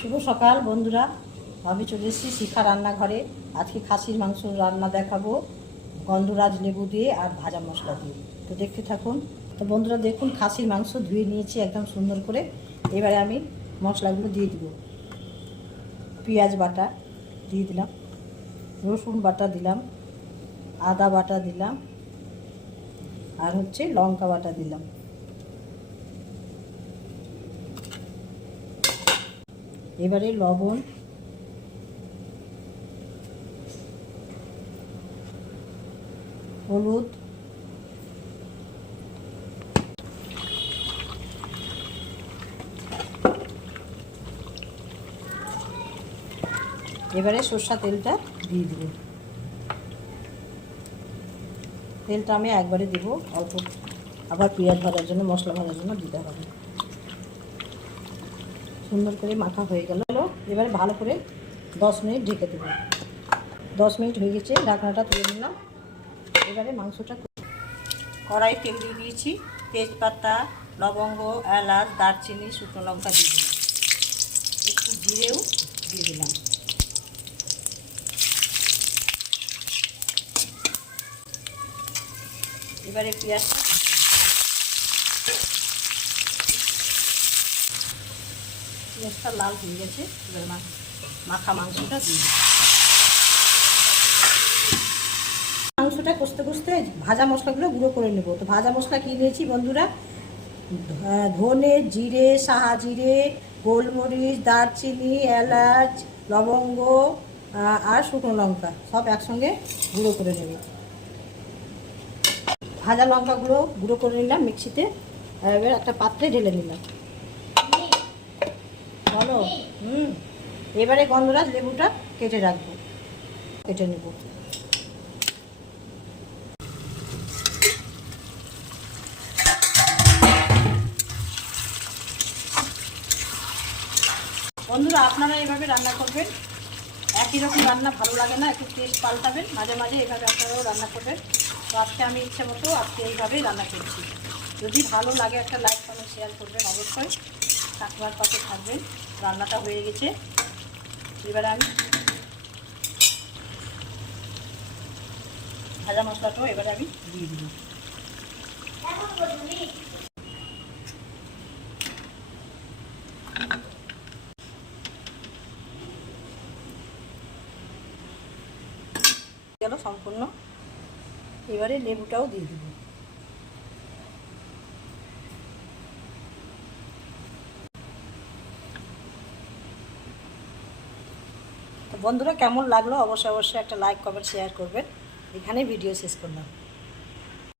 শুভ সকাল, বন্ধুরা। আমি চলে এসেছি শিখা রান্নাঘরে। আজকে খাসির মাংস রান্না দেখাবো, গন্ধরাজ লেবু দিয়ে আর ভাজা মশলা দিয়ে। তো দেখতে থাকুন। তো বন্ধুরা, দেখুন, খাসির মাংস ধুয়ে নিয়েছি একদম সুন্দর করে। এবারে আমি মশলাগুলো দিয়ে দিব। পেঁয়াজ বাটা দিয়ে দিলাম, রসুন বাটা দিলাম, আদা বাটা দিলাম, আর হচ্ছে লঙ্কা বাটা দিলাম। এবারে লবণ। হলুদ। এবারে সর্ষা তেলটা দিয়ে দিব। তেলটা আমি একবারে দিব, অল্প আবার পেঁয়াজ ভাজার জন্য, মশলা ভাজার জন্য দিতে হবে। সুন্দর করে মাখা হয়ে গেল। এবারে ভালো করে দশ মিনিট ঢেকে দেবো। দশ মিনিট হয়ে গেছে, ঢাকনাটা তুলে নিলাম। এবারে মাংসটা কড়াই তেল দিয়ে দিয়েছি। তেজপাতা, লবঙ্গ, এলাচ, দারচিনি, শুকনো লঙ্কা দিয়ে দিলাম। একটু জিরেও দিয়ে দিলাম। এবারে পেঁয়াজটা দিয়ে দিলাম। পেঁয়াজটা লাল হয়ে গেছে, এবার মাখা মাংসটা দিয়ে মাংসটা কষতে কষতে ভাজা মশলাগুলো গুঁড়ো করে নেব। তো ভাজা মশলা কী নিয়েছি বন্ধুরা? ধনে জিরে, সাহা জিরে, গোলমরিচ, দারচিনি, এলাচ, লবঙ্গ আর শুকনো লঙ্কা সব একসঙ্গে গুঁড়ো করে নেব। ভাজা লঙ্কাগুলো গুঁড়ো করে নিলাম মিক্সিতে। এবার একটা পাত্রে ঢেলে নিলাম। বলো হুম। এবারে গন্ধরাজ লেবুটা কেটে রাখব। কেটে নেব। বন্ধুরা, আপনারা এইভাবে রান্না করবেন। একই রকম রান্না ভালো লাগে না, একটু টেস্ট পাল্টাবেন। মাঝে মাঝে এভাবে আপনারাও রান্না করবেন। তো আজকে আমি ইচ্ছে মতো আজকে এইভাবেই রান্না করছি। যদি ভালো লাগে একটা লাইক কমেন্ট শেয়ার করবেন অবশ্যই। ঠাকুমার পাশে থাকবেন রান্নাটা হয়ে গেছে। এবারে আমি ভাজা মশলাটাও এবারে আমি দিয়ে দিই গেল সম্পূর্ণ। এবারে লেবুটাও দিয়ে দিব। তো বন্ধুরা, কেমন লাগল? অবশ্যই অবশ্যই একটা লাইক কমেন্ট শেয়ার করবেন। এখানেই ভিডিও শেষ করলাম।